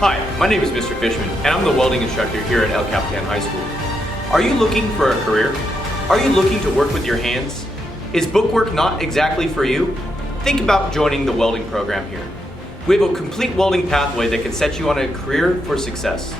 Hi, my name is Mr. Fishman, and I'm the welding instructor here at El Capitan High School. Are you looking for a career? Are you looking to work with your hands? Is bookwork not exactly for you? Think about joining the welding program here. We have a complete welding pathway that can set you on a career for success.